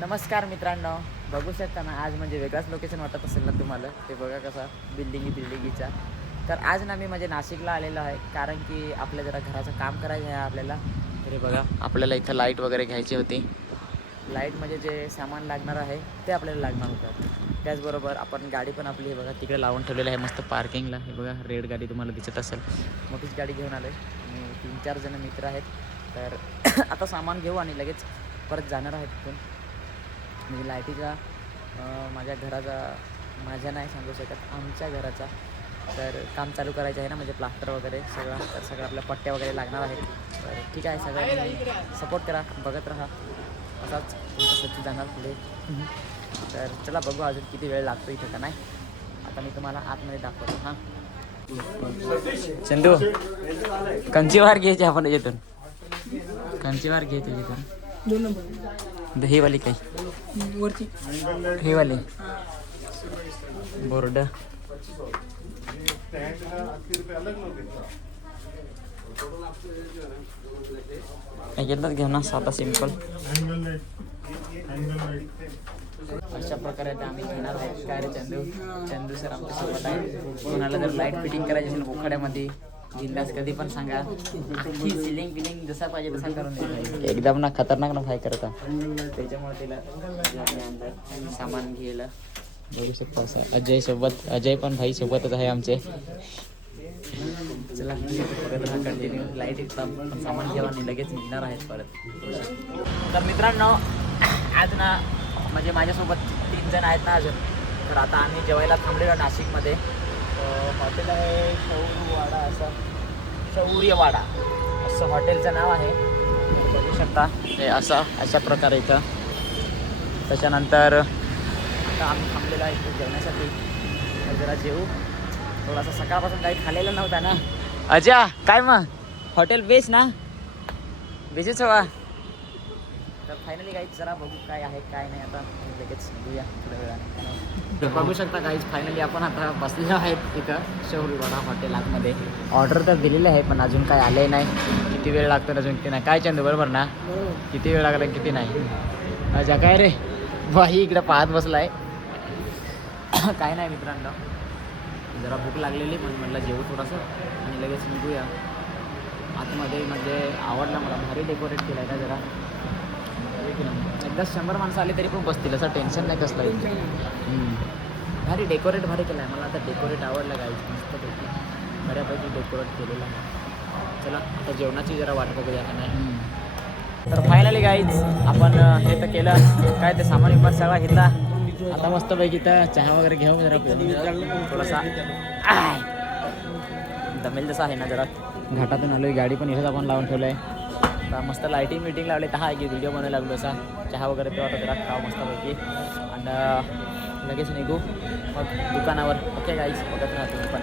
नमस्कार मित्रांनो, बघू शकता ना आज म्हणजे वेगळाच लोकेशन वाटत असेल ना तुम्हाला. ते बघा कसा बिल्डिंगीचा. तर आज ना मी म्हणजे नाशिकला आलेलो आहे कारण की आपल्या जरा घराचं काम करायचं आहे आपल्याला. तरी बघा आपल्याला इथं लाईट वगैरे घ्यायची होती. लाईट म्हणजे जे सामान लागणार आहे ते आपल्याला लागणार होतं. त्याचबरोबर आपण गाडी पण आपली हे बघा तिकडे लावून ठेवलेली आहे मस्त पार्किंगला. हे बघा रेड गाडी तुम्हाला दिसत असेल, मोठीच गाडी घेऊन आलो आहे आणि 3-4 जण मित्र आहेत. तर आता सामान घेऊ आणि लगेच परत जाणार आहे तिथून. म्हणजे लाईटीचा माझ्या घराचा, माझ्या नाही सांगू शकत, आमच्या घराचा तर काम चालू करायचं आहे ना, म्हणजे प्लास्टर वगैरे सगळं. तर सगळं आपल्या पट्ट्या वगैरे लागणार आहेत. तर ठीक आहे, सगळ्यांनी सपोर्ट करा, बघत राहा, असाच तुमचं सच्ची जाणार पुढे. तर चला बघू अजून किती वेळ लागतो इथं का नाही. आता मी तुम्हाला आतमध्ये दाखवतो. हां चंदू, कंचीवार घ्यायची आपण याच्यातून, कंचीवार घ्यायची याच्यातून. 2 नंबर ही वाली काही वरती ही वाली बोर्ड. एकदाच घेऊ ना, साधा सिंपल. अशा प्रकारे आता आम्ही घेणार आहोत. काय रे चंदू सर आमच्या सोबत आहे. कोणाला जर लाईट फिटिंग करायची असेल बोखाड्यामध्ये बिंदास कधी पण सांगा. सिलिंग बिलिंग जसा पाहिजे तसा करून देतो. एकदम ना खतरनाक ना फाय करता. त्याच्यामुळे तिला सामान घ्यायला बघू शकतो असं अजय सोबत, अजय पण भाई सोबतच आहे आमचे. चला बघत राहा कंटिन्यू. लाईट एकदम सामान घेऊन आणि लगेच निघणार आहेत परत. तर मित्रांनो आज ना म्हणजे माझ्यासोबत 3 जण आहेत ना अजून. तर आता आम्ही जेवायला थांबलेलो नाशिकमध्ये. हॉटेल आहे शौर्यवाडा, असं शौर्यवाडा असं हॉटेलचं नाव आहे. बघू शकता हे असं अशा प्रकारे इथं. त्याच्यानंतर आता आम्ही थांबलेलो आहे इथं जेवण्यासाठी. जरा जेवू. थोडासा सकाळपासून काही खाल्लेलं नव्हता ना. अजय काय मग हॉटेल बेस ना, बेसच हवा. तर फायनली काहीच जरा बघू काय आहे काय नाही. आता लगेच बघूया थोड्या वेळाने. तर बघू शकता काहीच फायनली आपण आता बसलेलो आहेत इथं शौर्यवाडा हॉटेल आतमध्ये. ऑर्डर तर दिलेली आहे पण अजून काय आले नाही. किती वेळ लागतो अजून किती नाही काय चंदू, बरोबर ना? किती वेळ लागला किती नाही. अजय काय रे बाई इकडं पाहत बसला आहे. काय नाही मित्रांनो, जरा भूक लागलेली पण म्हटलं जेवू थोडंसं आणि लगेच निघूया आतमध्ये. म्हणजे आवडला मला, भारी डेकोरेट केलं आहे का जरा. एकदा 100 माणसं आली तरी पण बसतील, असं टेन्शन नाही कसलं. भारी डेकोरेट भारी केलं आहे. मला आता डेकोरेट आवडलं गाईज, मस्तपैकी बऱ्यापैकी डेकोरेट केलेलं आहे. चला आता जेवणाची जरा वाट बघूया का नाही. तर फायनली गाईज आपण हे तर केलं काय, ते सामान विमान सगळा घेतला. आता मस्तपैकी तर चहा वगैरे घेऊ जरा, थोडासा दमेल जसा आहे ना जरा. घाटातून आलो, गाडी पण इथेच आपण लावून ठेवलं आहे. आता मस्त लाईटिंग मीटिंग लावली तर हा की व्हिडिओ बनवायला लागलो असा. चहा वगैरे तेव्हा आता जरा खाऊ मस्तपैकी आणि लगेच निघू मग दुकानावर. ओके गाईज बघत राहा तुम्ही पण.